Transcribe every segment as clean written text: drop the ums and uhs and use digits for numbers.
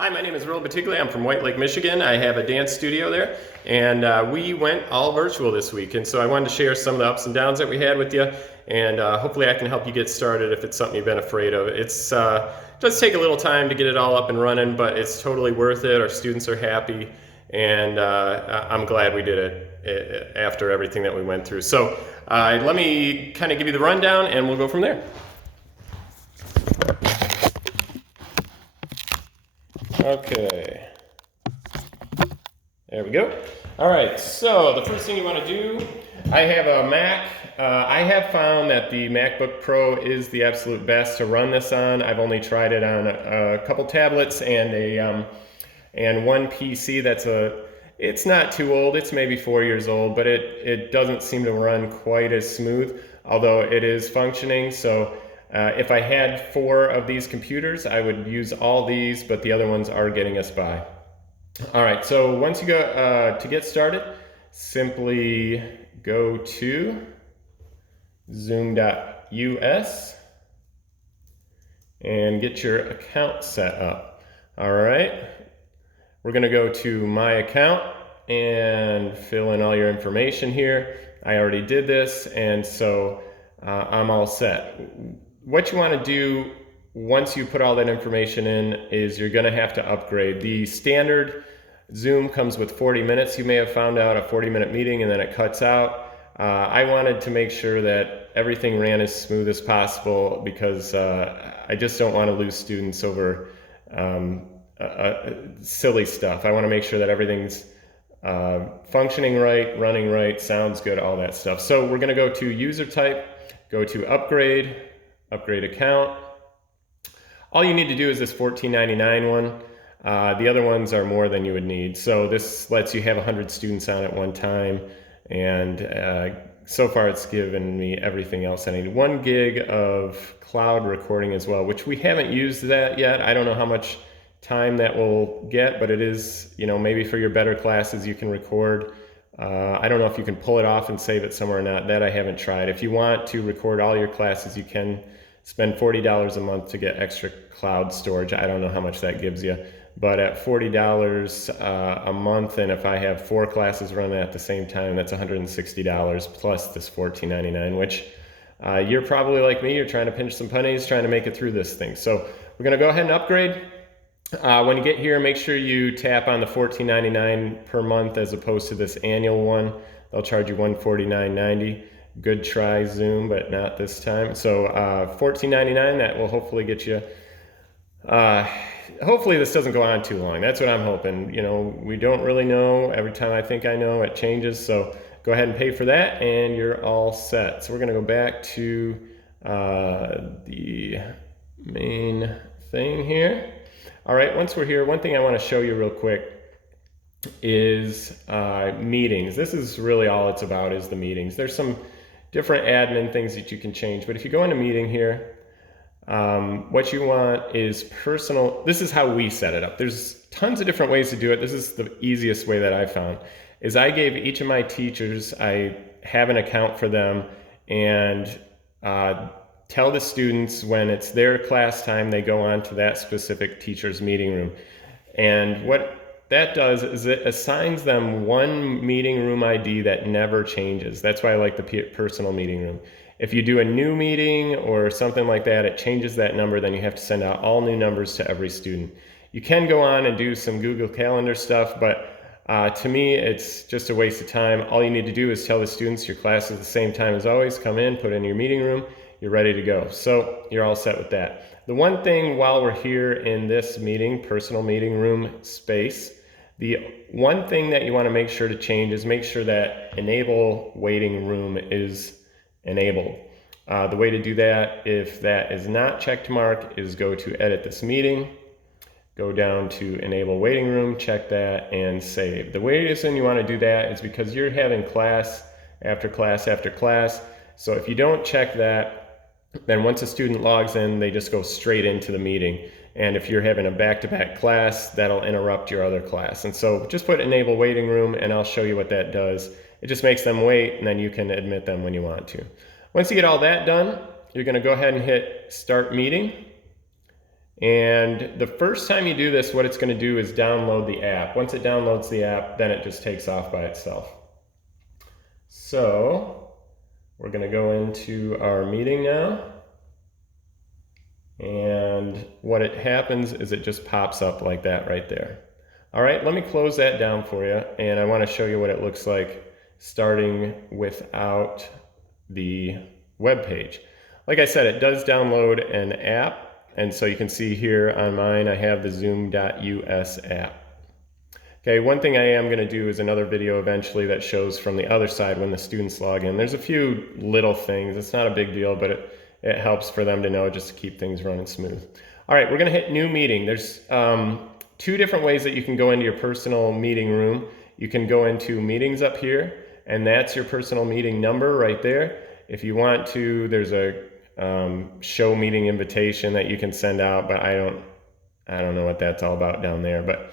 Hi, my name is Earl Batiglia. I'm from White Lake, Michigan. I have a dance studio there, and we went all virtual this week. And so I wanted to share some of the ups and downs that we had with you, and hopefully I can help you get started if it's something you've been afraid of. It's does take a little time to get it all up and running, but it's totally worth it. Our students are happy, and I'm glad we did it after everything that we went through. So let me kind of give you the rundown, and we'll go from there. Okay, there we go. All right, so the first thing you want to do, I have a Mac. I have found that the MacBook Pro is the absolute best to run this on. I've only tried it on a couple tablets and one PC it's not too old, it's maybe 4 years old, but it doesn't seem to run quite as smooth, although it is functioning. So if I had 4 of these computers, I would use all these, but the other ones are getting us by. All right, so once you go to get started, simply go to zoom.us and get your account set up. All right, we're going to go to my account and fill in all your information here. I already did this, and so I'm all set. What you want to do once you put all that information in is you're going to have to upgrade. The standard Zoom comes with 40 minutes. You may have found out a 40-minute meeting and then it cuts out. I wanted to make sure that everything ran as smooth as possible because I just don't want to lose students over silly stuff. I want to make sure that everything's functioning right, running right, sounds good, all that stuff. So we're going to go to user type, go to upgrade account. All you need to do is this $14.99 one. The other ones are more than you would need. So this lets you have 100 students on at one time. And so far it's given me everything else I need. 1 gig of cloud recording as well, which we haven't used that yet. I don't know how much time that will get, but it is, maybe for your better classes you can record. I don't know if you can pull it off and save it somewhere or not. That I haven't tried. If you want to record all your classes, you can spend $40 a month to get extra cloud storage. I don't know how much that gives you, but at $40 a month, and if I have 4 classes running at the same time, that's $160 plus this $14.99, which you're probably like me, you're trying to pinch some pennies, trying to make it through this thing. So we're going to go ahead and upgrade. When you get here, make sure you tap on the $14.99 per month as opposed to this annual one. They'll charge you $149.90. Good try, Zoom, but not this time. So $14.99, that will hopefully get you. Hopefully this doesn't go on too long. That's what I'm hoping. We don't really know. Every time I think I know, it changes. So go ahead and pay for that, and you're all set. So we're going to go back to the main thing here. All right, once we're here, one thing I want to show you real quick is meetings. This is really all it's about, is the meetings. There's some different admin things that you can change, but if you go into meeting here, what you want is personal. This is how we set it up. There's tons of different ways to do it. This is the easiest way that I found, is I gave each of my teachers, I have an account for them, and tell the students when it's their class time, they go on to that specific teacher's meeting room. And what that does is it assigns them one meeting room ID that never changes. That's why I like the personal meeting room. If you do a new meeting or something like that, it changes that number, then you have to send out all new numbers to every student. You can go on and do some Google Calendar stuff, but to me, it's just a waste of time. All you need to do is tell the students your class is the same time as always, come in, put in your meeting room, you're ready to go. So you're all set with that. The one thing while we're here in this meeting, personal meeting room space, the one thing that you want to make sure to change is make sure that enable waiting room is enabled. The way to do that, if that is not checked mark, is go to edit this meeting, go down to enable waiting room, check that, and save. The reason you want to do that is because you're having class after class after class. So if you don't check that, then once a student logs in, they just go straight into the meeting. And if you're having a back-to-back class, that'll interrupt your other class. And so just put enable waiting room, and I'll show you what that does. It just makes them wait, and then you can admit them when you want to. Once you get all that done, you're going to go ahead and hit start meeting. And the first time you do this, what it's going to do is download the app. Once it downloads the app, then it just takes off by itself. So we're going to go into our meeting now. And what it happens is it just pops up like that right there. All right, let me close that down for you. And I want to show you what it looks like starting without the web page. Like I said, it does download an app. And so you can see here on mine, I have the Zoom.us app. Okay, one thing I am going to do is another video eventually that shows from the other side when the students log in. There's a few little things. It's not a big deal, but it helps for them to know just to keep things running smooth. All right, we're going to hit new meeting. There's two different ways that you can go into your personal meeting room. You can go into meetings up here, and that's your personal meeting number right there. If you want to, there's a show meeting invitation that you can send out, but I don't know what that's all about down there, but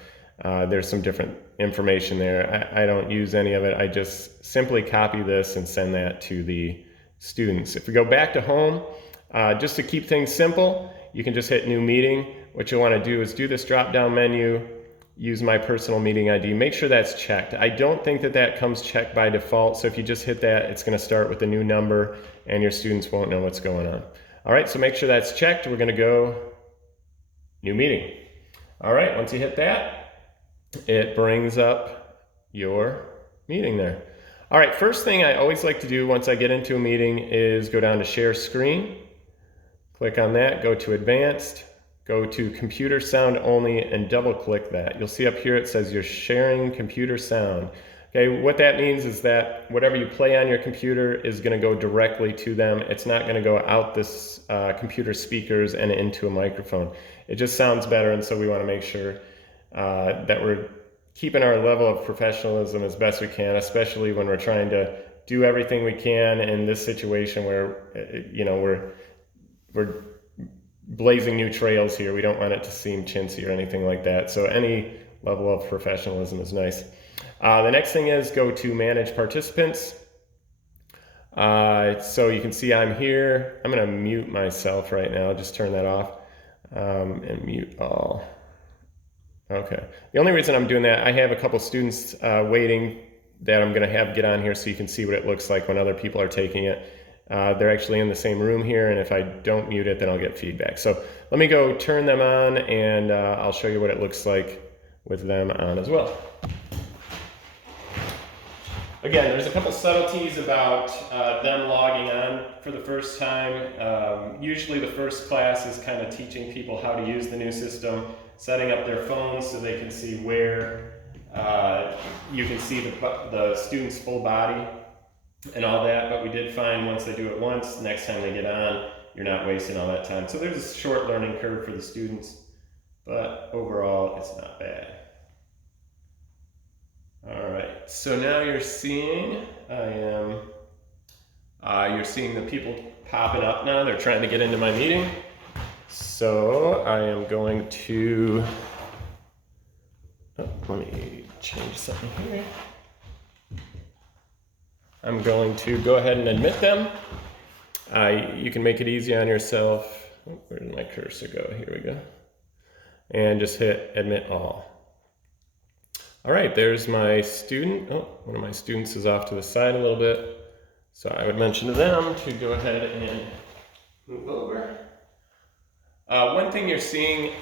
there's some different information there. I don't use any of it. I just simply copy this and send that to the students. If we go back to home, just to keep things simple, you can just hit new meeting. What you'll want to do is do this drop down menu, use my personal meeting ID, make sure that's checked. I don't think that comes checked by default, so if you just hit that, it's going to start with a new number and your students won't know what's going on. All right, so make sure that's checked. We're going to go new meeting. All right, once you hit that, it brings up your meeting there. All right, first thing I always like to do once I get into a meeting is go down to share screen, click on that, go to advanced, go to computer sound only and double click that. You'll see up here it says you're sharing computer sound. Okay, what that means is that whatever you play on your computer is going to go directly to them. It's not going to go out this computer speakers and into a microphone. It just sounds better, and so we want to make sure that we're keeping our level of professionalism as best we can, especially when we're trying to do everything we can in this situation where we're blazing new trails here. We don't want it to seem chintzy or anything like that. So any level of professionalism is nice. The next thing is go to manage participants. So you can see I'm here. I'm going to mute myself right now. Just turn that off and mute all. Okay. The only reason I'm doing that, I have a couple students waiting that I'm going to have get on here so you can see what it looks like when other people are taking it. They're actually in the same room here, and if I don't mute it, then I'll get feedback. So let me go turn them on, and I'll show you what it looks like with them on as well. Again, there's a couple subtleties about them logging on for the first time. Usually the first class is kind of teaching people how to use the new system, setting up their phones so they can see where you can see the student's full body and all that, but we did find once they do it once, next time they get on, you're not wasting all that time. So there's a short learning curve for the students, but overall it's not bad. All right, so now you're seeing, you're seeing the people popping up now. They're trying to get into my meeting. So I am going to, let me change something here. I'm going to go ahead and admit them. You can make it easy on yourself. Where did my cursor go? Here we go. And just hit admit all. All right, there's my student. Oh, one of my students is off to the side a little bit. So I would mention to them to go ahead and move over. One thing you're seeing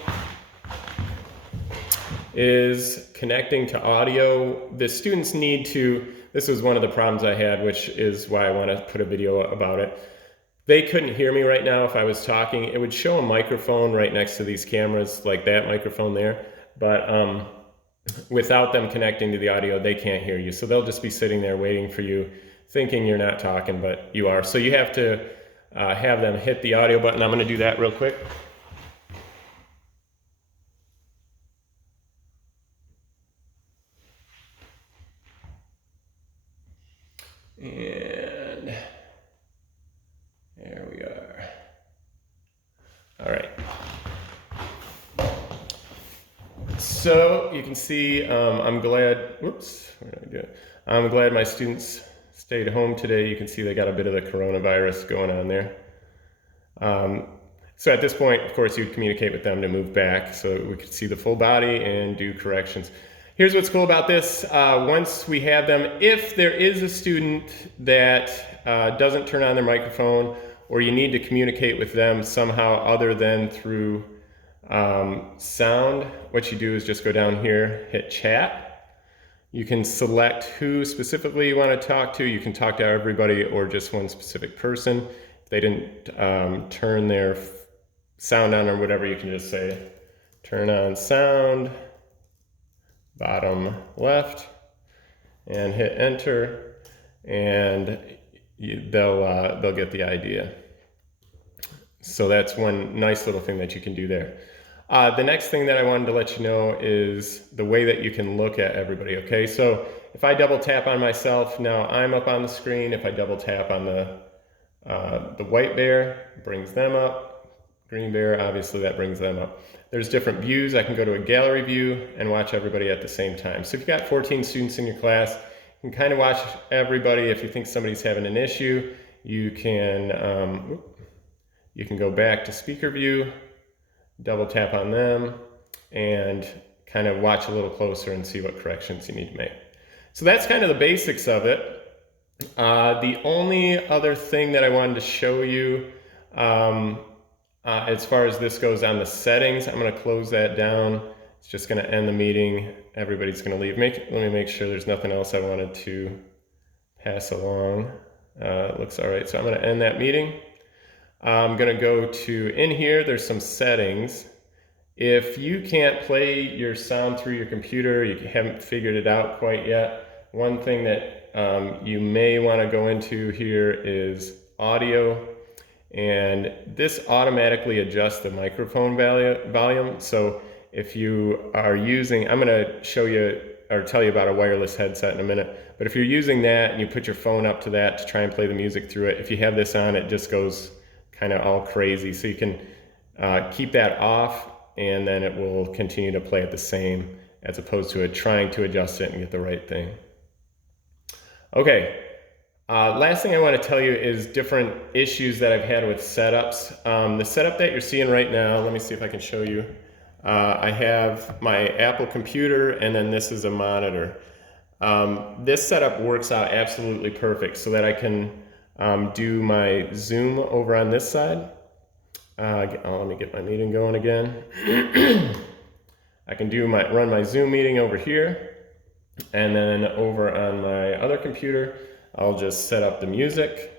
is connecting to audio. The students need to, this was one of the problems I had, which is why I want to put a video about it. They couldn't hear me right now if I was talking. It would show a microphone right next to these cameras, like that microphone there. But without them connecting to the audio, they can't hear you. So they'll just be sitting there waiting for you, thinking you're not talking, but you are. So you have to have them hit the audio button. I'm going to do that real quick. And there we are. All right. So you can see, I'm glad, whoops, where did I do it? I'm glad my students stayed home today. You can see they got a bit of the coronavirus going on there. So at this point, of course, you'd communicate with them to move back so we could see the full body and do corrections. Here's what's cool about this. Once we have them, if there is a student that doesn't turn on their microphone, or you need to communicate with them somehow other than through sound, what you do is just go down here, hit chat. You can select who specifically you want to talk to. You can talk to everybody or just one specific person. If they didn't turn their sound on or whatever, you can just say, turn on sound, bottom left, and hit enter, and they'll get the idea. So that's one nice little thing that you can do there. The next thing that I wanted to let you know is the way that you can look at everybody, okay? So if I double tap on myself, now I'm up on the screen. If I double tap on the white bear, it brings them up. Green bear, obviously that brings them up. There's different views. I can go to a gallery view and watch everybody at the same time. So if you've got 14 students in your class, you can kind of watch everybody. If you think somebody's having an issue, you can go back to speaker view, double tap on them, and kind of watch a little closer and see what corrections you need to make. So that's kind of the basics of it. The only other thing that I wanted to show you as far as this goes on the settings, I'm going to close that down. It's just going to end the meeting. Everybody's going to leave. Let me make sure there's nothing else I wanted to pass along. It looks all right. So I'm going to end that meeting. I'm going to go to in here. There's some settings. If you can't play your sound through your computer, you haven't figured it out quite yet, one thing that you may want to go into here is audio. And this automatically adjusts the microphone volume. So if you are using, I'm going to show you or tell you about a wireless headset in a minute, but if you're using that and you put your phone up to that to try and play the music through it, if you have this on, it just goes kind of all crazy. So you can keep that off, and then it will continue to play it the same, as opposed to trying to adjust it and get the right thing. Okay. Last thing I want to tell you is different issues that I've had with setups. The setup that you're seeing right now, let me see if I can show you. I have my Apple computer, and then this is a monitor. This setup works out absolutely perfect so that I can do my Zoom over on this side. Let me get my meeting going again. I can run my Zoom meeting over here, and then over on my other computer, I'll just set up the music.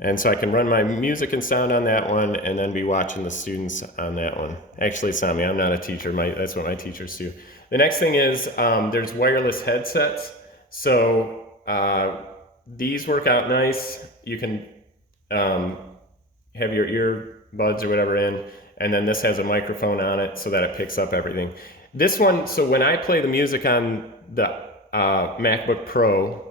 And so I can run my music and sound on that one and then be watching the students on that one. Actually, it's not me, I'm not a teacher, that's what my teachers do. The next thing is there's wireless headsets. So these work out nice. You can have your earbuds or whatever in, and then this has a microphone on it so that it picks up everything. This one, so when I play the music on the MacBook Pro,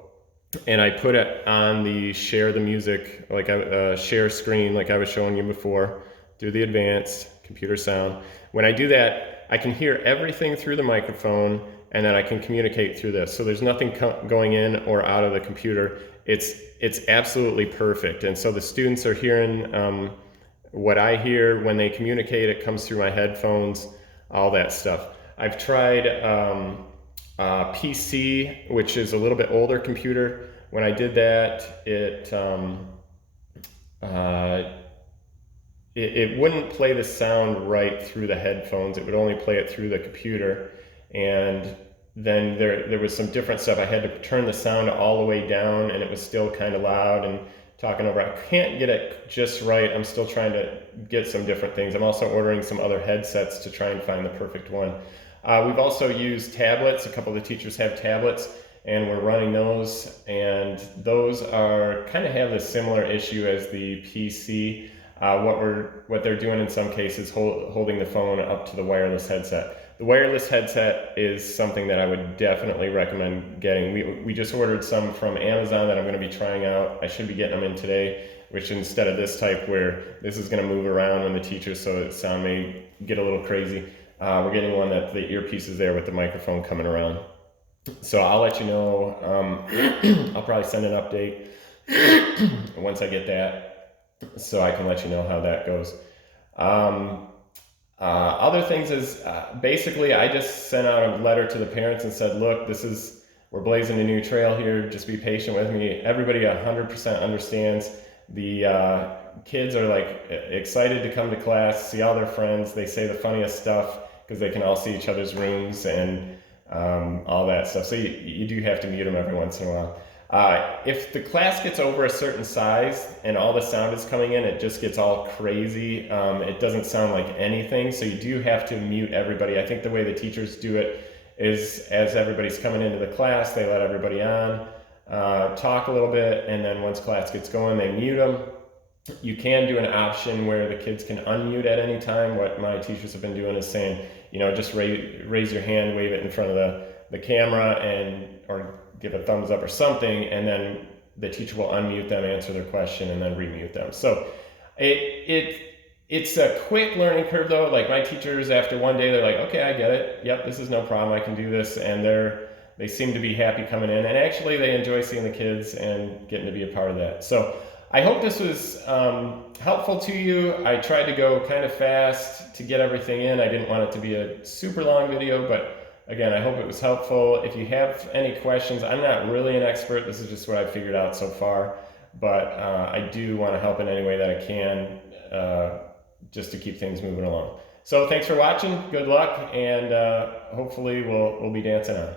and I put it on the share the music, like a share screen like I was showing you before, through the advanced computer sound. When I do that, I can hear everything through the microphone, and then I can communicate through this. So there's nothing going in or out of the computer. It's absolutely perfect. And so the students are hearing what I hear when they communicate. It comes through my headphones, all that stuff. I've tried PC, which is a little bit older computer. When I did that, it wouldn't play the sound right through the headphones. It would only play it through the computer. And then there was some different stuff. I had to turn the sound all the way down, and it was still kind of loud and talking over. I can't get it just right. I'm still trying to get some different things. I'm also ordering some other headsets to try and find the perfect one. We've also used tablets. A couple of the teachers have tablets, and we're running those, and those are kind of have a similar issue as the PC. What they're doing in some cases, holding the phone up to the wireless headset. The wireless headset is something that I would definitely recommend getting. We just ordered some from Amazon that I'm going to be trying out. I should be getting them in today, which instead of this type where this is going to move around when the teachers, so the sound may get a little crazy. We're getting one that the earpiece is there with the microphone coming around. So I'll let you know. I'll probably send an update once I get that. so I can let you know how that goes. Um, Other things is basically I just sent out a letter to the parents and said, look, we're blazing a new trail here. Just be patient with me. Everybody 100% understands. The kids are like excited to come to class, see all their friends. They say the funniest stuff because they can all see each other's rooms and all that stuff. So you do have to mute them every once in a while. If the class gets over a certain size and all the sound is coming in, it just gets all crazy. It doesn't sound like anything, so you do have to mute everybody. I think the way the teachers do it is as everybody's coming into the class, they let everybody on, talk a little bit, and then once class gets going, they mute them. You can do an option where the kids can unmute at any time. What my teachers have been doing is saying, just raise your hand, wave it in front of the camera, or give a thumbs up or something, and then the teacher will unmute them, answer their question, and then remute them. So it's a quick learning curve though. Like my teachers, after one day, they're like, okay, I get it. Yep, this is no problem. I can do this, and they seem to be happy coming in, and actually they enjoy seeing the kids and getting to be a part of that. So I hope this was helpful to you. I tried to go kind of fast to get everything in. I didn't want it to be a super long video, but again, I hope it was helpful. If you have any questions, I'm not really an expert. This is just what I've figured out so far, but I do want to help in any way that I can just to keep things moving along. So thanks for watching. Good luck, and hopefully we'll be dancing on.